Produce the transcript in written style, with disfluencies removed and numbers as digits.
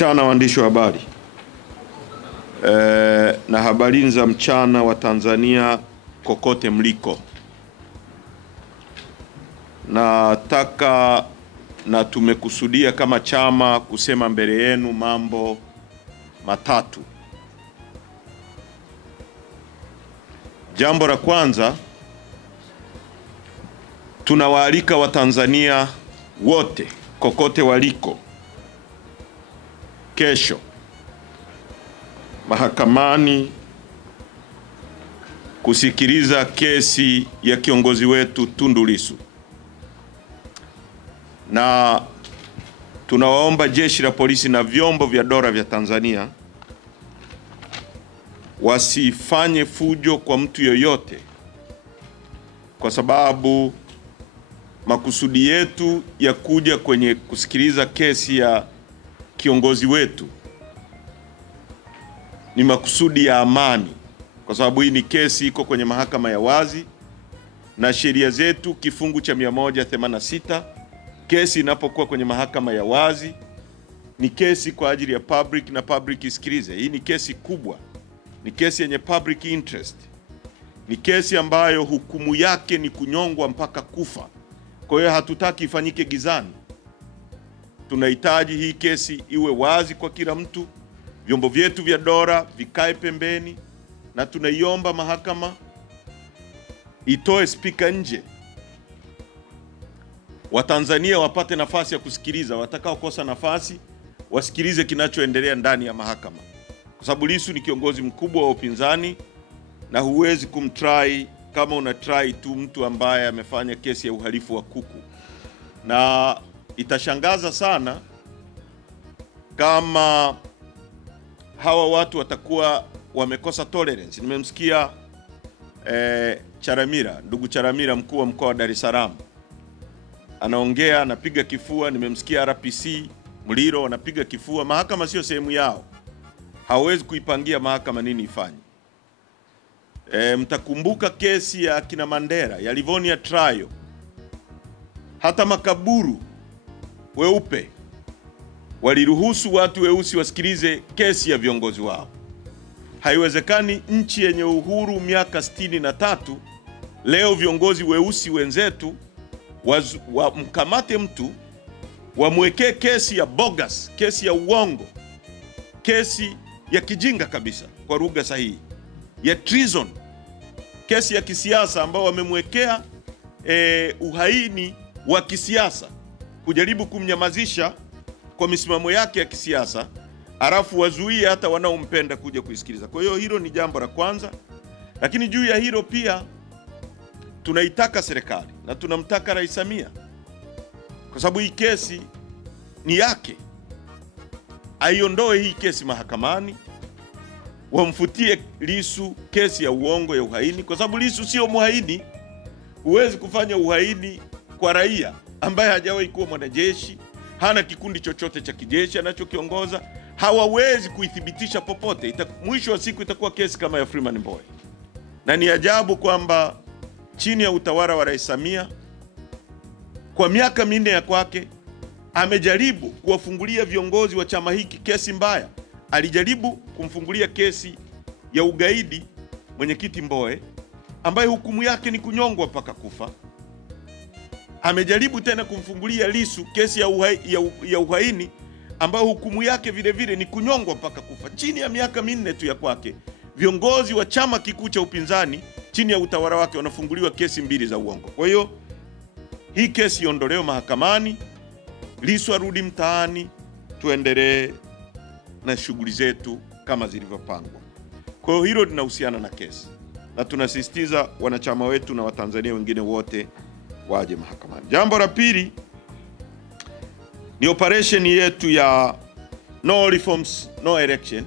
Mchana waandishi wa habari. Na habari za mchana wa Tanzania kokote mliko. Nataka na tumekusudia kama chama kusema mbele yenu mambo matatu. Jambo la kwanza, tunawaalika Watanzania wote kokote waliko kesho mahakamani kusikiliza kesi ya kiongozi wetu Tundu Lissu. Na tunawaomba jeshi la polisi na vyombo vya dola vya Tanzania wasifanye fujo kwa mtu yoyote, kwa sababu makusudi yetu ya kuja kwenye kusikiliza kesi ya kiongozi wetu ni makusudi ya amani, kwa sababu hii ni kesi iko kwenye mahakama ya wazi, na sheria zetu kifungu cha 186, kesi inapokuwa kwenye mahakama ya wazi ni kesi kwa ajili ya public na public isikilize. Hii ni kesi kubwa, ni kesi yenye public interest, ni kesi ambayo hukumu yake ni kunyongwa mpaka kufa. Kwa hiyo hatutaki ifanyike gizani. Tunahitaji hii kesi iwe wazi kwa kila mtu, vyombo vyetu vya dola vikae pembeni, na tunaiomba mahakama itoe spika nje, Watanzania wapate nafasi ya kusikiliza. Watakao kosa nafasi wasikilize kinachoendelea ndani ya mahakama, kwa sababu Lissu ni kiongozi mkubwa wa upinzani, na huwezi kumtry kama unatry tu mtu ambaye amefanya kesi ya uhalifu wa kuku. Na itashangaza sana kama hawa watu watakuwa wamekosa tolerance. Nimemsikia Charamira, ndugu Charamira, mkuu wa mkoa wa Dar es Salaam, anaongea, anapiga kifua. Nimemsikia RPC Muliro anapiga kifua. Mahakama sio sehemu yao, hawezi kuipangia mahakama nini ifanye. Mtakumbuka kesi ya kina Mandela, ya Livonia trial, hata makaburu weupe waliruhusu watu weusi wasikilize kesi ya viongozi wao. Haiwezekani nchi yenye uhuru miaka 63 leo viongozi weusi wenzetu wamkamate mtu, wamwekee kesi ya bogus, kesi ya uongo, kesi ya kijinga kabisa kwa lugha sahihi, ya treason, kesi ya kisiasa ambao wamemwekea uhaini wa kisiasa, kujaribu kumnyamazisha kwa misimamo yake ya kisiasa, alafu wazuie hata wanaompenda kuja kuisikiliza. Kwa hiyo hilo ni jambo la kwanza. Lakini juu ya hilo pia tunaitaka serikali na tunamtaka Rais Samia, kwa sababu hii kesi ni yake, aiondoe hii kesi mahakamani, wamfutie Lissu kesi ya uongo ya uhaini, kwa sababu Lissu sio muhaini. Huwezi kufanya uhaini kwa raia ambaye hajawahi kuwa mwanajeshi, hana kikundi chochote cha kijeshi anachokiongoza. Hawawezi kuithibitisha popote. Mwisho wa siku itakuwa kesi kama ya Freeman Mbowe. Na ni ajabu kwamba chini ya utawala wa Rais Samia, kwa miaka 4 ya kwake, amejaribu kuwafungulia viongozi wa chama hiki kesi mbaya. Alijaribu kumfungulia kesi ya ugaidi mwenyekiti Mbowe, ambaye hukumu yake ni kunyongwa mpaka kufa. Amejaribu tena kumfungulia Lissu kesi ya uhaini, ambayo hukumu yake vile vile ni kunyongwa mpaka kufa. Chini ya miaka 4 tu ya kwake, viongozi wa chama kikuu cha upinzani chini ya utawala wake wanafunguliwa kesi 2 za uongo. Kwa hiyo hii kesi iondolewe mahakamani, Lissu arudi mtaani, tuendelee na shughuli zetu kama zilivyopangwa. Kwa hiyo hilo linahusiana na kesi, na tunasisitiza wanachama wetu na Watanzania wengine wote waje mahakamani. Jambo la pili ni operation yetu ya no reforms no election.